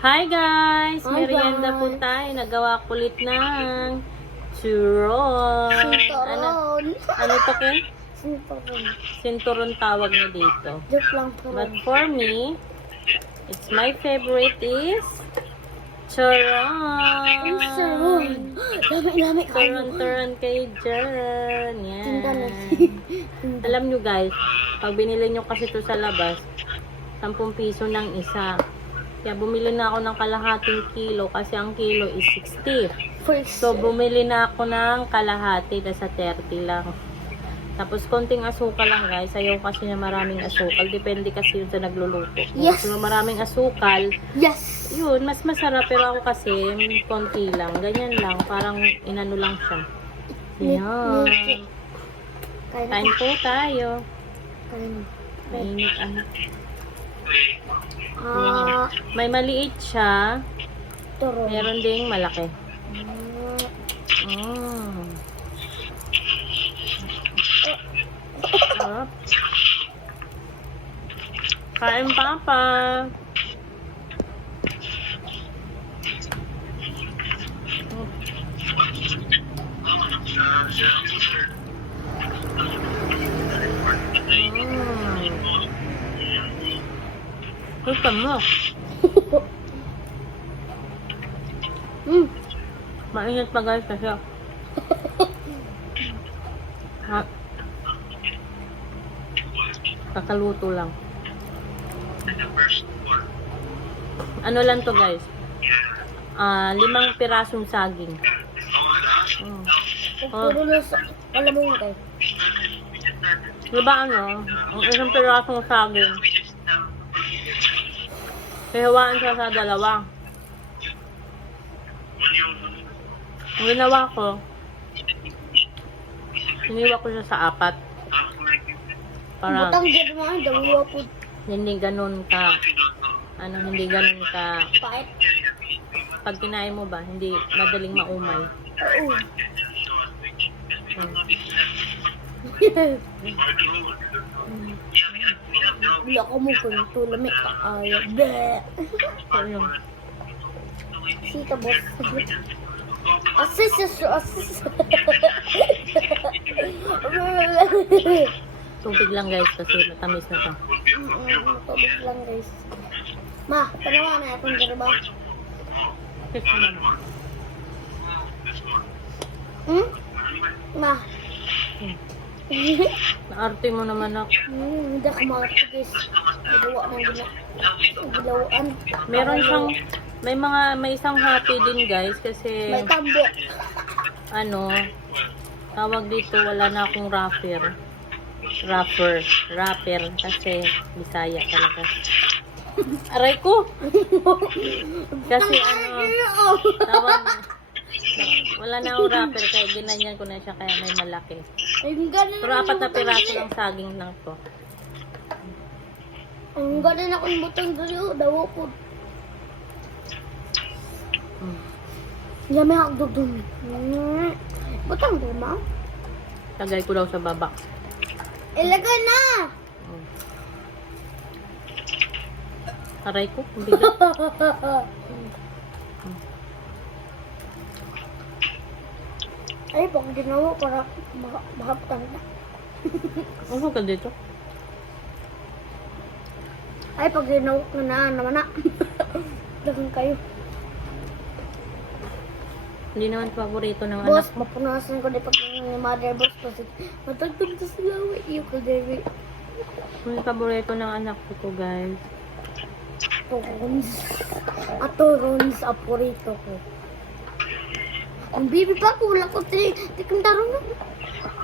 Hi guys! Hi, Merienda po guys. tayo. Nagawa ko ulit ng churon. Ano, Sinturon. ano to, Ken? Sinturon. Sinturon tawag niya dito. Joke lang po. But for me, it's my favorite is churon. Sinturon. Lami-lami kayo. Turon-turon kayo dyan. Tinda na. Yan. Alam nyo guys, pag binili nyo kasi ito sa labas, 10 piso ng isa. Kaya bumili na ako ng kalahating kilo kasi ang kilo is 60. First. So bumili na ako ng kalahati na sa 30 lang. Tapos konting asukal lang guys. Ayaw kasi na maraming asukal. Depende kasi yun sa nagluluto. Kung Yes. mo maraming asukal, Yes. yun, mas masarap. Pero ako kasi, konti lang. Ganyan lang. Parang inano lang siya. Yan. Kain po tayo. Kain. Mainit ano. Ah, May maliit siya. turon. Meron ding malaki. Ah, Mm. Sarap. Kain papa. Mm. Gusto mo? Mm. Mainit pa guys kasi. ha? Kakaluto lang. Ano lang to guys? Ah, limang pirasong saging. Mm. Oh. Sa... Alam mo tayo. Diba ano? Ang isang pirasong saging. Hihawaan siya sa dalawa. Ang ginawa ko, hiniwa ko siya sa apat. Para Butang dyan ang dalawa po. hindi ganun ka, ano, hindi ganun ka, Pait. pag kinain mo ba, hindi madaling maumay. Oo. Hmm. Wala ko mo kung ito lamig ka ayaw. Bleh. So, yun. Sita boss. Asis, asis. Tubig lang guys kasi matamis na to. Tubig lang guys. Ma, tanawa na akong naman. Hmm? Ma. Hmm. Naarte mo naman ako. Hmm, hindi ako makakita guys. Nagawa ng. Gilawaan. Meron siyang, may mga, may isang happy din guys kasi May tambo. ano, tawag dito wala na akong rapper. Rapper. Rapper. Kasi Bisaya talaga. Aray ko! Kasi ano, tawag, wala na akong rapper kaya ginanyan ko na siya kaya may malaki. Ang ganda Pero apat na piraso ng saging lang to. Ang ganda na akong butang dali. oh, Dawa po. Mm. Yami ako dudun. Hmm. Butang dali ma. Tagay ko daw sa baba. Ilagay na! Mm. Aray ko, ang bigat. Ay, pag ginawa para ma- mahaptan na. Ano ka dito? Ay, pag ginawa ko na naman na. Dagan kayo. Hindi naman paborito ng Boss, anak. mapunasan ko di pag ni mother boss kasi matagtag to sila. Iyo ko dere. Yung paborito ng anak ko to guys. Turons. At turons aporito ko. Ang bibi pa ko, wala ko ti. Tikang taro na.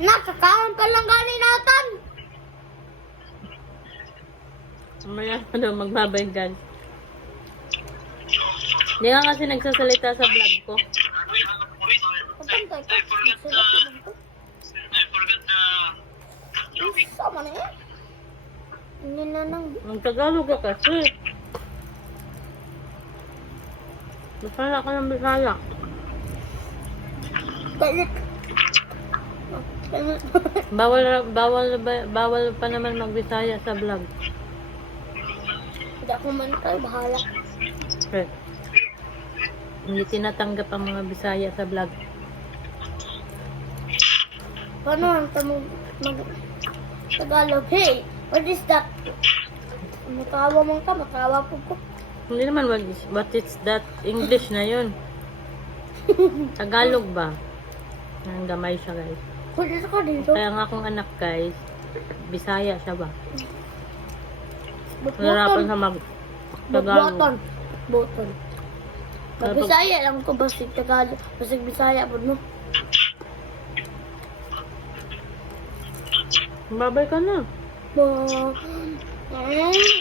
Nakakaon ka lang gani natin. Mamaya na daw magbabay guys. Hindi nga kasi nagsasalita sa vlog ko. Sama na yan. Hindi na nang... Magtagalog ka kasi. Bisaya ka ng Bisaya. Galit. Bawal, bawal, ba- bawal pa naman magbisaya sa vlog. Hindi ako man tayo. Bahala. Okay. Hindi tinatanggap ang mga Bisaya sa vlog. Paano ang tamang mag... Tagalog? Hey, what is that? Matawa man ka, matawa po ko. Hindi naman what is, what is that? English na yun. Tagalog ba? Ang gamay siya guys. Pwede ka dito. Kaya nga akong anak guys, Bisaya siya ba? Nahirapan sa mag. Tagalog. Boton. Bisaya lang ko basig Tagalog. Basig Bisaya po no. Babay ka na. Bo... Hmm,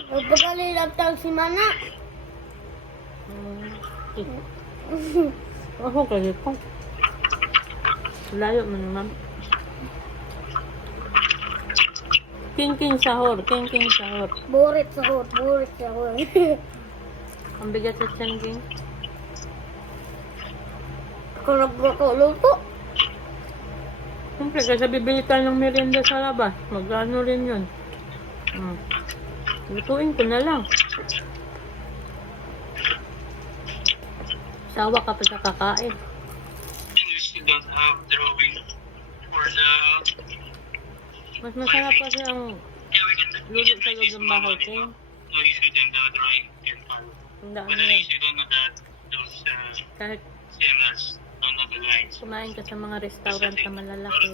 pagpagali lang si Mana. Hmm. Ako kasi po. Layo mo naman. King King sahur, King King sahur. Burit sahur, burit sahur. Ang bigat sa tiyan, King. Ako nagluto luto. Siyempre, kasi bibili ka ng merienda sa labas. Magkano rin yun. Hmm. Lutuin ko na lang. Sawa ka pa sa kakain. English you don't have drawing for the Mas masarap kasi ang luto sa loob ng bahay, King. no issue then the drawing can follow. You that those uh, Kahit kumain ka sa mga restaurant na malalaki,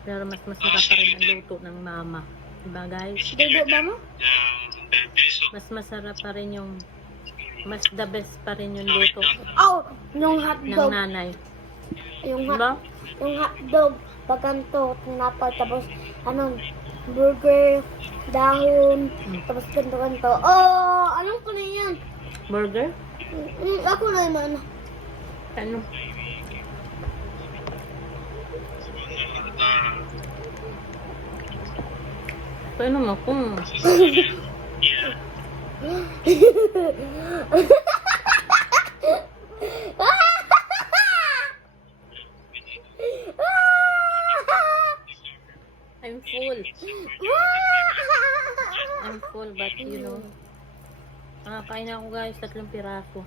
pero mas masarap pa rin ang luto ng mama. Diba guys? Dido ba mo? Mas masarap pa rin yung mas the best pa rin yung luto Oh, yung ng hotdog. nanay. Yung hot, Diba? yung hotdog. Pagkanto, tinapay, tapos ano, burger, dahon, Mm. tapos kanto-kanto. Oh, anong ko na yan? Burger? Mm, ako na naman. Ano? Paano mo kung Full but you know. Nakakain na ako guys, tatlong piraso.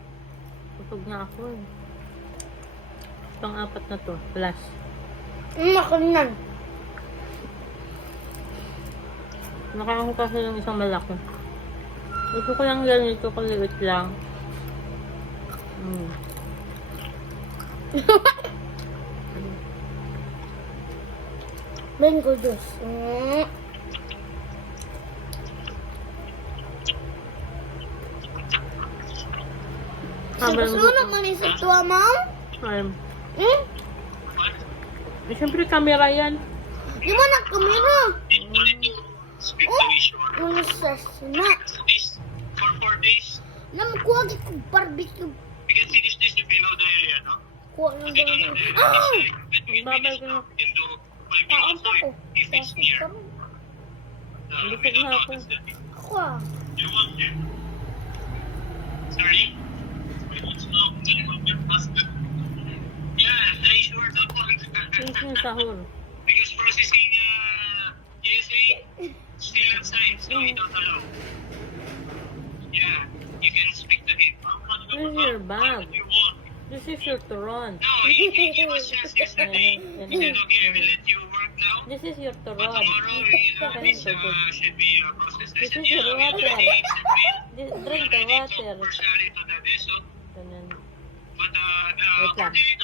Tutog na ako eh. Pang-apat na to, plus. Mm, ako nan. Kasi ng isang malaki. Gusto ko lang ganito, kaliit lang. Mm. Mango juice. Mm. Habang Suno man isa tuwa, ma'am? Um, Hmm? eh, siyempre camera yan. Di mo nagkamera? Speak to issue. Ano sa na? This for four days. Namukuha ko barbecue. We can finish this if you know the area, no? Kuha ng We don't know gano'n. the area. Ah! We can Babay finish ko na. now. We can do we can Kaon also pa ko. if it's near. Ako Uh, Likod we don't na know ako. the study. ah. You want to? Sorry? We don't know. Yeah, they sure don't want Yung yung sahur. Because processing uh, USA still outside, so we don't allow. Yeah, you can speak to him. This is your bag. You. This is your turon. No, he, he gave us chance yesterday. He said, okay, I will let you work now. This is your But turon. tomorrow, we, uh, this uh, should be uh, processed. I This is yeah, your we water. This, drink the water. But uh, the coordinator